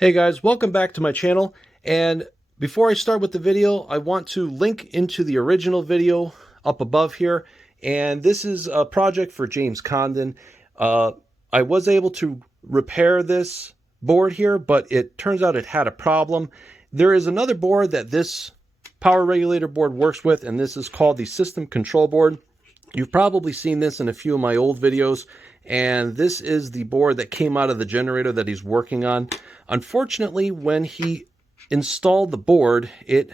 Hey guys, welcome back to my channel. And before I start with the video, I want to link into the original video up above here. And this is a project for James Condon. I was able to repair this board here, but it turns out it had a problem. There is another board that this power regulator board works with, and this is called the system control board. You've probably seen this in a few of my old videos, and this is the board that came out of the generator that he's working on. Unfortunately, when he installed the board, it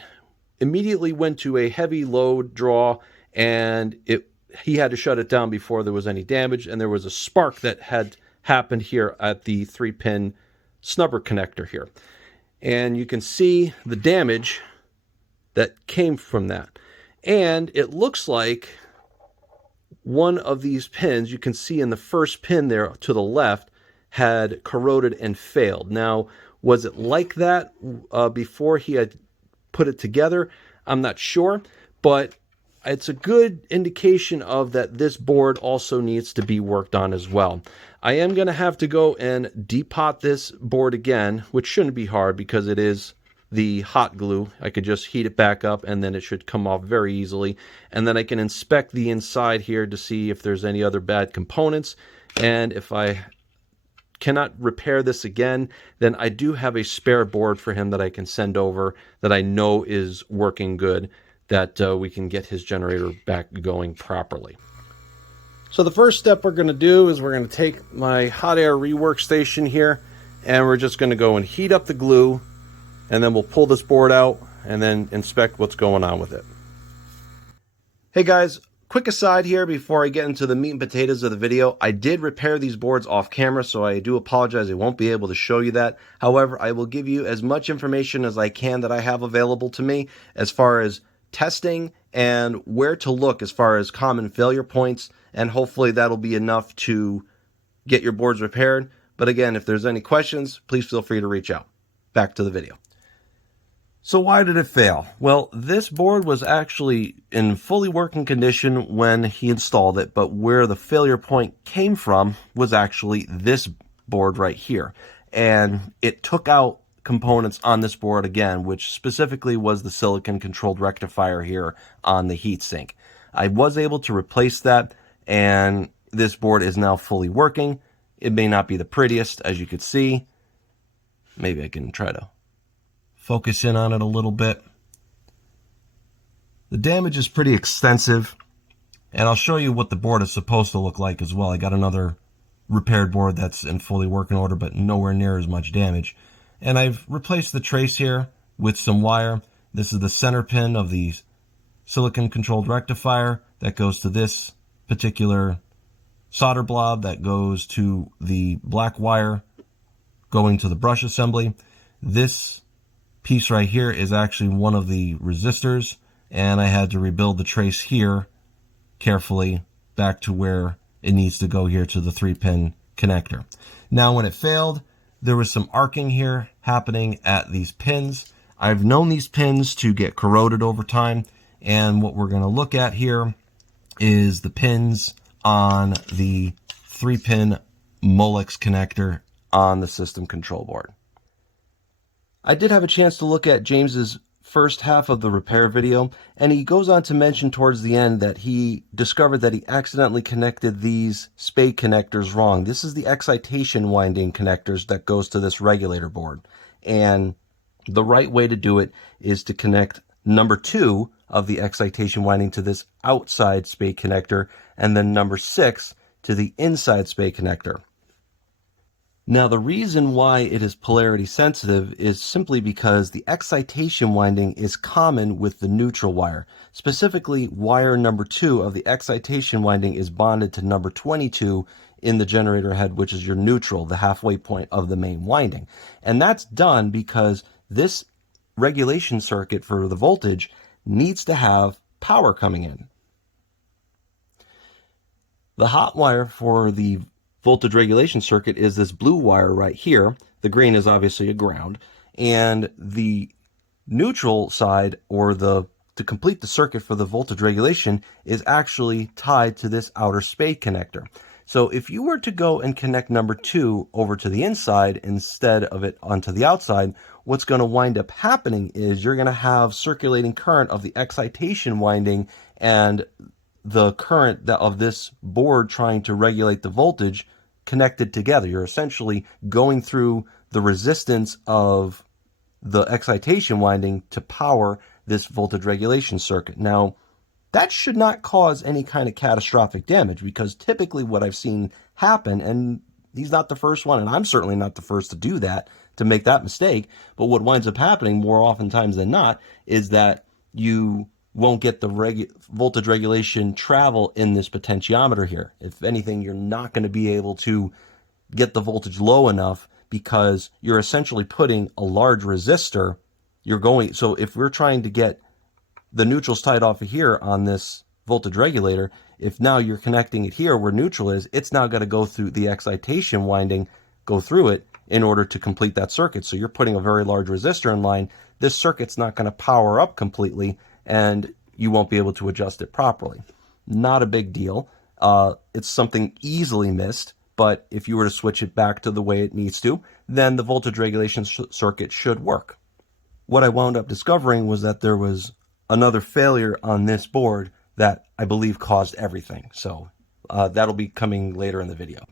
immediately went to a heavy load draw, and he had to shut it down before there was any damage, and there was a spark that had happened here at the 3-pin snubber connector here. And you can see the damage that came from that. And it looks like one of these pins, you can see in the first pin there to the left, had corroded and failed. Now, was it like that before he had put it together? I'm not sure, but it's a good indication of that this board also needs to be worked on as well. I am going to have to go and depot this board again, which shouldn't be hard because it is the hot glue. I could just heat it back up and then it should come off very easily. And then I can inspect the inside here to see if there's any other bad components. And if I cannot repair this again, then I do have a spare board for him that I can send over that I know is working good, that we can get his generator back going properly. So the first step we're going to do is we're going to take my hot air rework station here, and we're just going to go and heat up the glue, and then we'll pull this board out and then inspect what's going on with it. Hey guys, quick aside here before I get into the meat and potatoes of the video. I did repair these boards off camera, so I do apologize. I won't be able to show you that. However, I will give you as much information as I can that I have available to me as far as testing and where to look as far as common failure points, and hopefully that'll be enough to get your boards repaired. But again, if there's any questions, please feel free to reach out. Back to the video. So why did it fail? Well, this board was actually in fully working condition when he installed it, but where the failure point came from was actually this board right here. And it took out components on this board again, which specifically was the silicon controlled rectifier here on the heatsink. I was able to replace that, and this board is now fully working. It may not be the prettiest, as you could see. Maybe I can try to focus in on it a little bit. The damage is pretty extensive, and I'll show you what the board is supposed to look like as well. I got another repaired board that's in fully working order, but nowhere near as much damage. And I've replaced the trace here with some wire. This is the center pin of the silicon controlled rectifier that goes to this particular solder blob that goes to the black wire going to the brush assembly. This piece right here is actually one of the resistors, and I had to rebuild the trace here carefully back to where it needs to go here to the 3-pin connector. Now when it failed, there was some arcing here happening at these pins. I've known these pins to get corroded over time, and what we're going to look at here is the pins on the 3-pin Molex connector on the system control board. I did have a chance to look at James's first half of the repair video, and he goes on to mention towards the end that he discovered that he accidentally connected these spade connectors wrong. This is the excitation winding connectors that goes to this regulator board, and the right way to do it is to connect number 2 of the excitation winding to this outside spade connector, and then number 6 to the inside spade connector. Now, the reason why it is polarity sensitive is simply because the excitation winding is common with the neutral wire. Specifically, wire number 2 of the excitation winding is bonded to number 22 in the generator head, which is your neutral, the halfway point of the main winding. And that's done because this regulation circuit for the voltage needs to have power coming in. The hot wire for the voltage regulation circuit is this blue wire right here. The green is obviously a ground, and the neutral side, or to complete the circuit for the voltage regulation, is actually tied to this outer spade connector. So if you were to go and connect number 2 over to the inside instead of it onto the outside, what's going to wind up happening is you're going to have circulating current of the excitation winding and the current of this board trying to regulate the voltage connected together. You're essentially going through the resistance of the excitation winding to power this voltage regulation circuit. Now, that should not cause any kind of catastrophic damage, because typically what I've seen happen, and he's not the first one, and I'm certainly not the first to do that, to make that mistake, but what winds up happening more oftentimes than not is that you won't get the voltage regulation travel in this potentiometer here. If anything, you're not going to be able to get the voltage low enough, because you're essentially putting a large resistor. So if we're trying to get the neutral's tied off of here on this voltage regulator, if now you're connecting it here where neutral is, it's now got to go through the excitation winding, go through it in order to complete that circuit. So you're putting a very large resistor in line. This circuit's not going to power up completely, and you won't be able to adjust it properly. Not a big deal. It's something easily missed, but if you were to switch it back to the way it needs to, then the voltage regulation circuit should work. What I wound up discovering was that there was another failure on this board that I believe caused everything. So that'll be coming later in the video.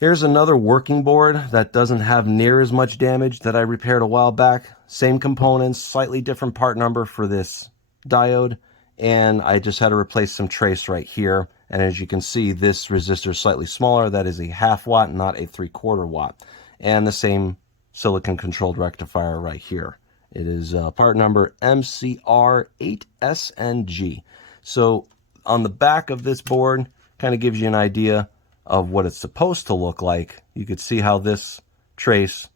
Here's another working board that doesn't have near as much damage that I repaired a while back. Same components, slightly different part number for this diode, and I just had to replace some trace right here. And as you can see, this resistor is slightly smaller. That is a 1/2 watt, not a 3/4 watt. And the same silicon controlled rectifier right here. It is part number MCR8SNG. So on the back of this board, kind of gives you an idea of what it's supposed to look like. You could see how this trace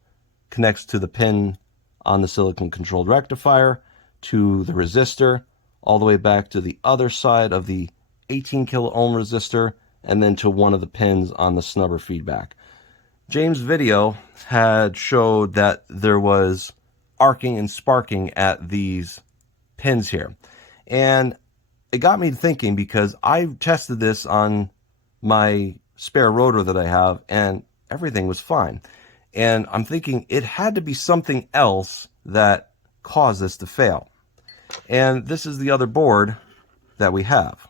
connects to the pin on the silicon controlled rectifier, to the resistor, all the way back to the other side of the 18 kilo ohm resistor, and then to one of the pins on the snubber feedback. James' video had showed that there was arcing and sparking at these pins here. And it got me thinking, because I tested this on my spare rotor that I have, and everything was fine. And I'm thinking it had to be something else that caused this to fail. And this is the other board that we have.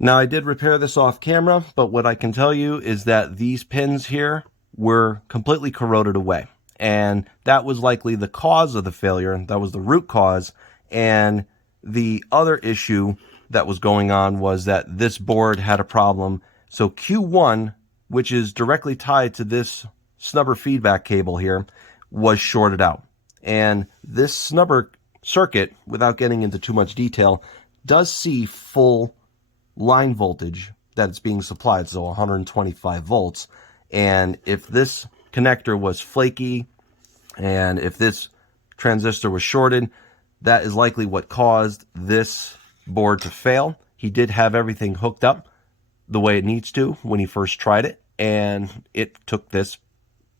Now, I did repair this off camera, but what I can tell you is that these pins here were completely corroded away. And that was likely the cause of the failure. That was the root cause. And the other issue that was going on was that this board had a problem. So Q1, which is directly tied to this snubber feedback cable here, was shorted out. And this snubber circuit, without getting into too much detail, does see full line voltage that it's being supplied, so 125 volts. And if this connector was flaky, and if this transistor was shorted, that is likely what caused this board to fail. He did have everything hooked up the way it needs to when he first tried it, and it took this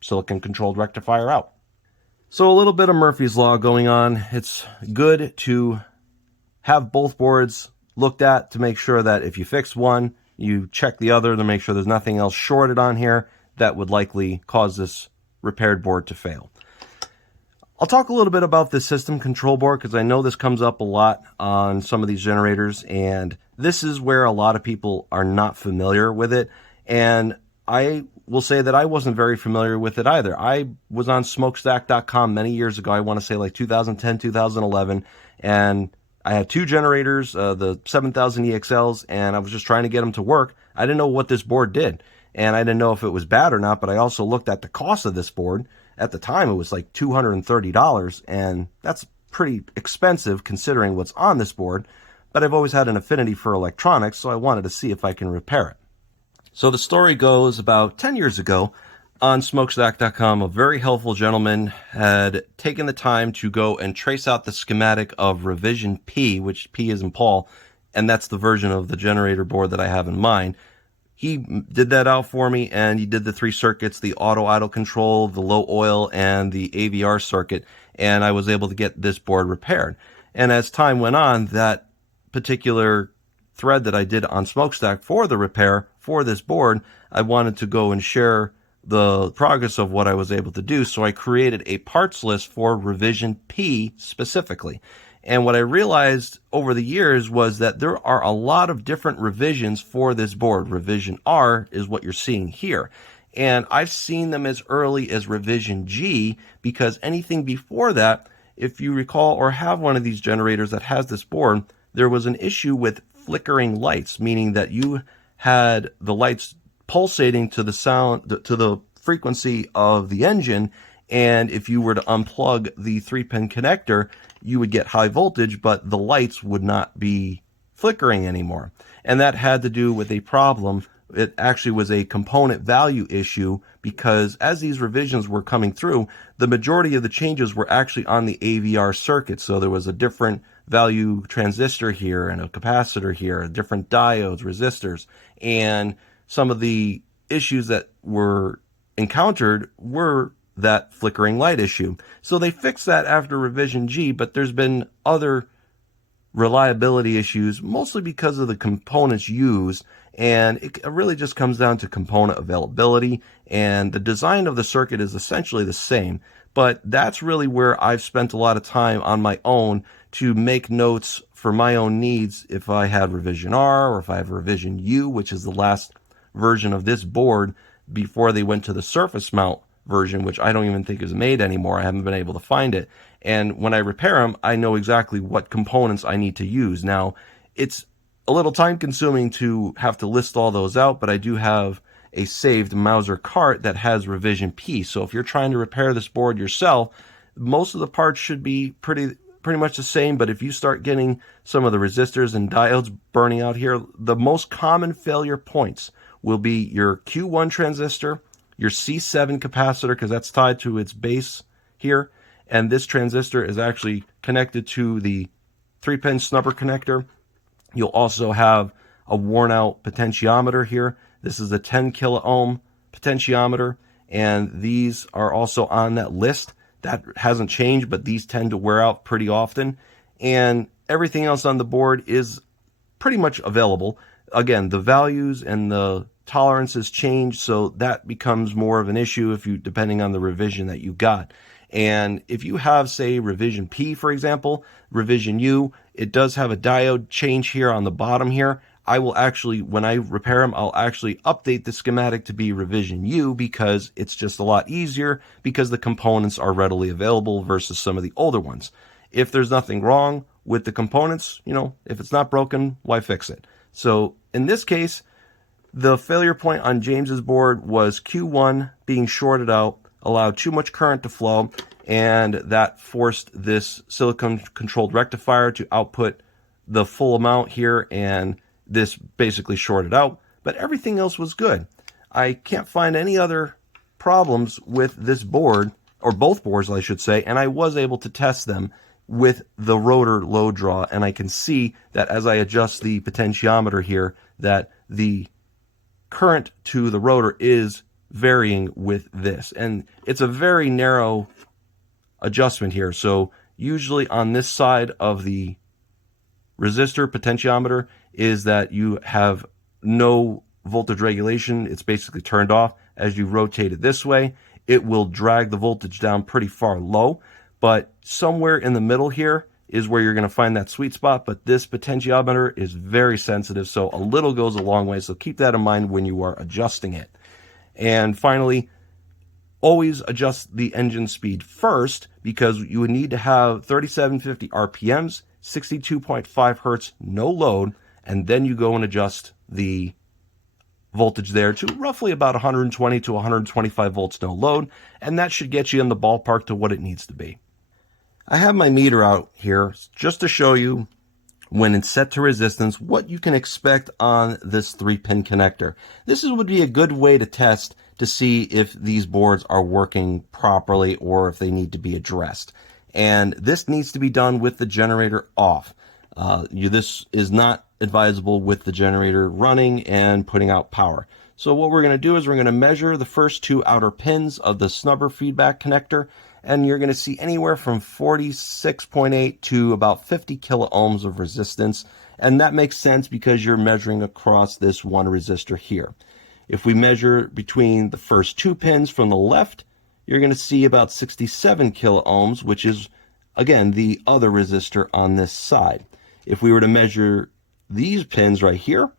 silicon controlled rectifier out. So a little bit of Murphy's Law going on. It's good to have both boards looked at to make sure that if you fix one, you check the other to make sure there's nothing else shorted on here that would likely cause this repaired board to fail. I'll talk a little bit about the system control board, because I know this comes up a lot on some of these generators, and this is where a lot of people are not familiar with it. And I will say that I wasn't very familiar with it either. I was on smokestack.com many years ago. I want to say like 2010, 2011, and I had two generators, the 7000 EXLs, and I was just trying to get them to work. I didn't know what this board did, and I didn't know if it was bad or not, but I also looked at the cost of this board. At the time, it was like $230, and that's pretty expensive considering what's on this board, but I've always had an affinity for electronics, so I wanted to see if I can repair it. So the story goes, about 10 years ago, on smokestack.com, a very helpful gentleman had taken the time to go and trace out the schematic of revision P, which P is in Paul, and that's the version of the generator board that I have in mind. He did that out for me, and he did the 3 circuits, the auto idle control, the low oil, and the AVR circuit, and I was able to get this board repaired. And as time went on, that particular thread that I did on Smokestack for the repair for this board, I wanted to go and share the progress of what I was able to do. So I created a parts list for revision P specifically. And what I realized over the years was that there are a lot of different revisions for this board. Revision R is what you're seeing here. And I've seen them as early as revision G, because anything before that, if you recall or have one of these generators that has this board, there was an issue with flickering lights, meaning that you had the lights pulsating to the sound, to the frequency of the engine. And if you were to unplug the 3-pin connector, you would get high voltage, but the lights would not be flickering anymore. And that had to do with a problem. It actually was a component value issue, because as these revisions were coming through, the majority of the changes were actually on the AVR circuit. So there was a different value transistor here and a capacitor here, different diodes, resistors, and some of the issues that were encountered were that flickering light issue. So they fixed that after revision G, but there's been other reliability issues, mostly because of the components used, and it really just comes down to component availability, and the design of the circuit is essentially the same. But that's really where I've spent a lot of time on my own to make notes for my own needs if I had revision R, or if I have revision U, which is the last version of this board before they went to the surface mount version, which I don't even think is made anymore. I haven't been able to find it. And when I repair them, I know exactly what components I need to use. Now, it's a little time consuming to have to list all those out, but I do have a saved Mauser cart that has revision P. So if you're trying to repair this board yourself, most of the parts should be pretty much the same. But if you start getting some of the resistors and diodes burning out here, the most common failure points will be your Q1 transistor, your C7 capacitor, because that's tied to its base here, and this transistor is actually connected to the 3-pin snubber connector. You'll also have a worn out potentiometer here. This is a 10 kilo ohm potentiometer, and these are also on that list. That hasn't changed, but these tend to wear out pretty often. And everything else on the board is pretty much available. Again, the values and the tolerances change, so that becomes more of an issue if you, depending on the revision that you got. And if you have, say, revision P, for example, revision U, it does have a diode change here on the bottom here. I will actually, when I repair them, I'll actually update the schematic to be revision U, because it's just a lot easier, because the components are readily available versus some of the older ones. If there's nothing wrong with the components, if it's not broken, why fix it? So in this case, the failure point on James's board was Q1 being shorted out, allowed too much current to flow, and that forced this silicon controlled rectifier to output the full amount here, and this basically shorted out, but everything else was good. I can't find any other problems with this board, or both boards I should say, and I was able to test them with the rotor load draw, and I can see that as I adjust the potentiometer here, that the current to the rotor is varying with this, and it's a very narrow adjustment here. So usually on this side of the resistor potentiometer is that you have no voltage regulation. It's basically turned off. As you rotate it this way, it will drag the voltage down pretty far low, but somewhere in the middle here is where you're going to find that sweet spot. But this potentiometer is very sensitive, so a little goes a long way, so keep that in mind when you are adjusting it. And finally, always adjust the engine speed first, because you would need to have 3750 RPMs, 62.5 hertz, no load, and then you go and adjust the voltage there to roughly about 120 to 125 volts, no load, and that should get you in the ballpark to what it needs to be. I have my meter out here just to show you, when it's set to resistance, what you can expect on this 3-pin connector. This would be a good way to test to see if these boards are working properly or if they need to be addressed. And this needs to be done with the generator off. This is not advisable with the generator running and putting out power. So what we're going to do is we're going to measure the first 2 outer pins of the snubber feedback connector, and you're going to see anywhere from 46.8 to about 50 kilo ohms of resistance. And that makes sense because you're measuring across this one resistor here. If we measure between the first 2 pins from the left, you're going to see about 67 kilo ohms, which is, again, the other resistor on this side. If we were to measure these pins right here,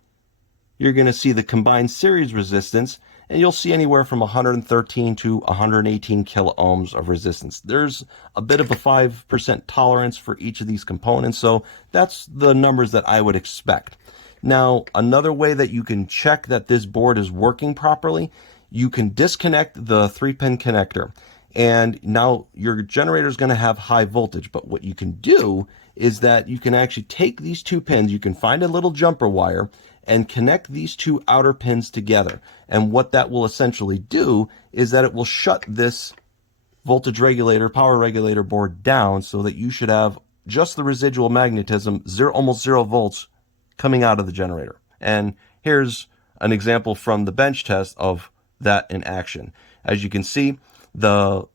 you're going to see the combined series resistance, and you'll see anywhere from 113 to 118 kilo ohms of resistance. There's a bit of a 5% tolerance for each of these components, so that's the numbers that I would expect. Now, another way that you can check that this board is working properly, you can disconnect the 3-pin connector. And now your generator is going to have high voltage, but what you can do is that you can actually take these 2 pins, you can find a little jumper wire, and connect these 2 outer pins together. And what that will essentially do is that it will shut this voltage regulator, power regulator board down, so that you should have just the residual magnetism, almost 0 volts, coming out of the generator. And here's an example from the bench test of that in action. As you can see, the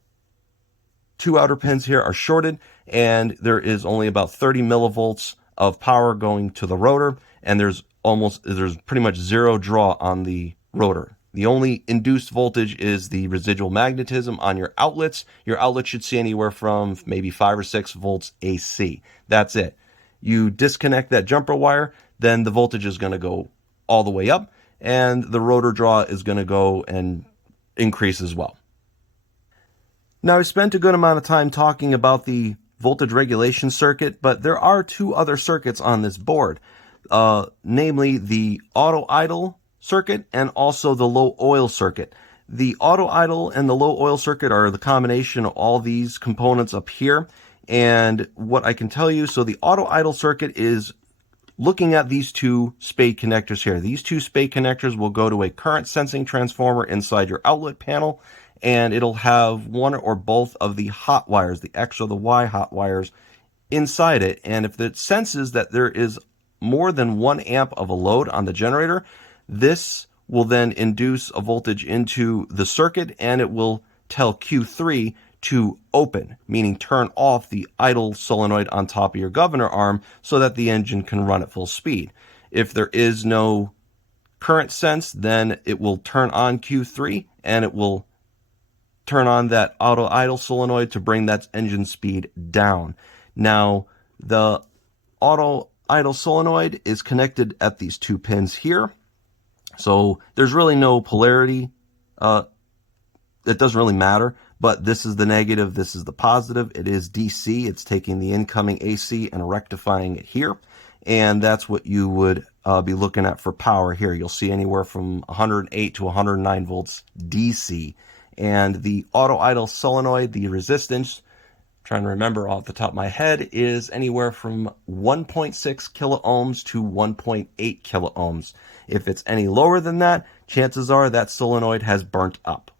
2 outer pins here are shorted, and there is only about 30 millivolts of power going to the rotor, and there's pretty much 0 draw on the rotor. The only induced voltage is the residual magnetism on your outlets. Your outlet should see anywhere from maybe 5 or 6 volts AC. That's it. You disconnect that jumper wire, then the voltage is going to go all the way up, and the rotor draw is going to go and increase as well. Now, I spent a good amount of time talking about the voltage regulation circuit, but there are 2 other circuits on this board, namely the auto idle circuit and also the low oil circuit. The auto idle and the low oil circuit are the combination of all these components up here. And what I can tell you, so the auto idle circuit is looking at these 2 spade connectors here. These 2 spade connectors will go to a current sensing transformer inside your outlet panel, and it'll have one or both of the hot wires, the X or the Y hot wires, inside it. And if it senses that there is more than 1 amp of a load on the generator, this will then induce a voltage into the circuit, and it will tell Q3 to open, meaning turn off the idle solenoid on top of your governor arm so that the engine can run at full speed. If there is no current sense, then it will turn on Q3, and it will turn on that auto idle solenoid to bring that engine speed down. Now, the auto idle solenoid is connected at these 2 pins here, so there's really no polarity. It doesn't really matter, but this is the negative, this is the positive. It is DC. It's taking the incoming AC and rectifying it here, and that's what you would be looking at for power here. You'll see anywhere from 108 to 109 volts DC. And the auto idle solenoid, the resistance, I'm trying to remember off the top of my head, is anywhere from 1.6 kilo ohms to 1.8 kilo ohms. If it's any lower than that, chances are that solenoid has burnt up.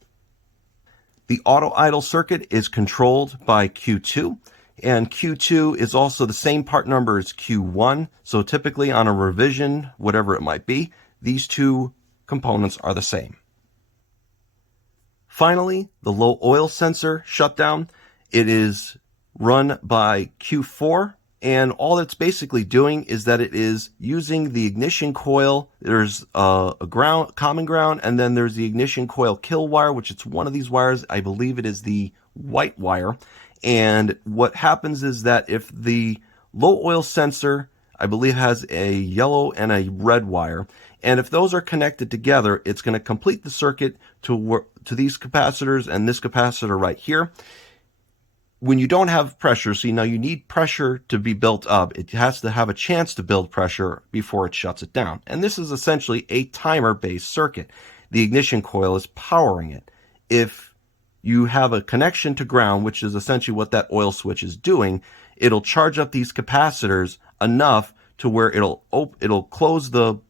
The auto idle circuit is controlled by Q2, and Q2 is also the same part number as Q1. So typically on a revision, whatever it might be, these 2 components are the same. Finally, the low oil sensor shutdown. It is run by Q4, and all it's basically doing is that it is using the ignition coil. There's a common ground, and then there's the ignition coil kill wire, which it's one of these wires. I believe it is the white wire. And what happens is that if the low oil sensor, I believe, has a yellow and a red wire, and if those are connected together, it's going to complete the circuit to these capacitors and this capacitor right here. When you don't have pressure, see, now you need pressure to be built up. It has to have a chance to build pressure before it shuts it down. And this is essentially a timer-based circuit. The ignition coil is powering it. If you have a connection to ground, which is essentially what that oil switch is doing, it'll charge up these capacitors enough to where it'll close the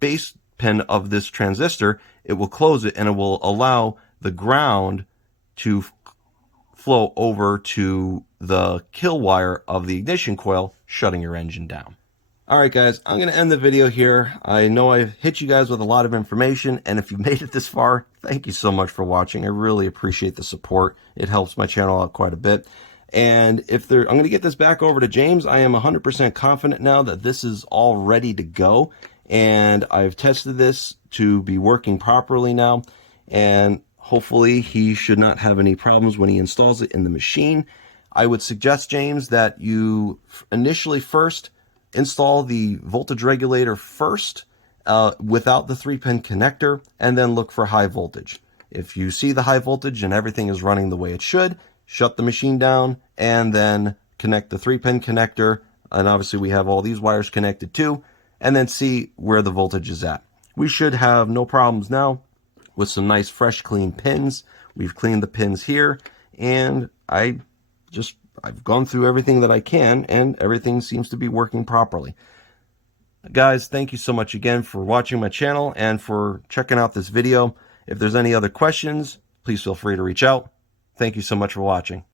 base pin of this transistor. It will close it, and it will allow the ground to flow over to the kill wire of the ignition coil, shutting your engine down. Alright guys, I'm going to end the video here. I know I've hit you guys with a lot of information, and if you made it this far, thank you so much for watching. I really appreciate the support. It helps my channel out quite a bit. And I'm going to get this back over to James. I am 100% confident now that this is all ready to go. And I've tested this to be working properly now. And hopefully he should not have any problems when he installs it in the machine. I would suggest, James, that you initially first install the voltage regulator first without the 3-pin connector, and then look for high voltage. If you see the high voltage and everything is running the way it should, shut the machine down and then connect the 3-pin connector. And obviously we have all these wires connected too, and then see where the voltage is at. We should have no problems now with some nice fresh clean pins. We've cleaned the pins here, and I've gone through everything that I can, and everything seems to be working properly. Guys, thank you so much again for watching my channel and for checking out this video. If there's any other questions, please feel free to reach out. Thank you so much for watching.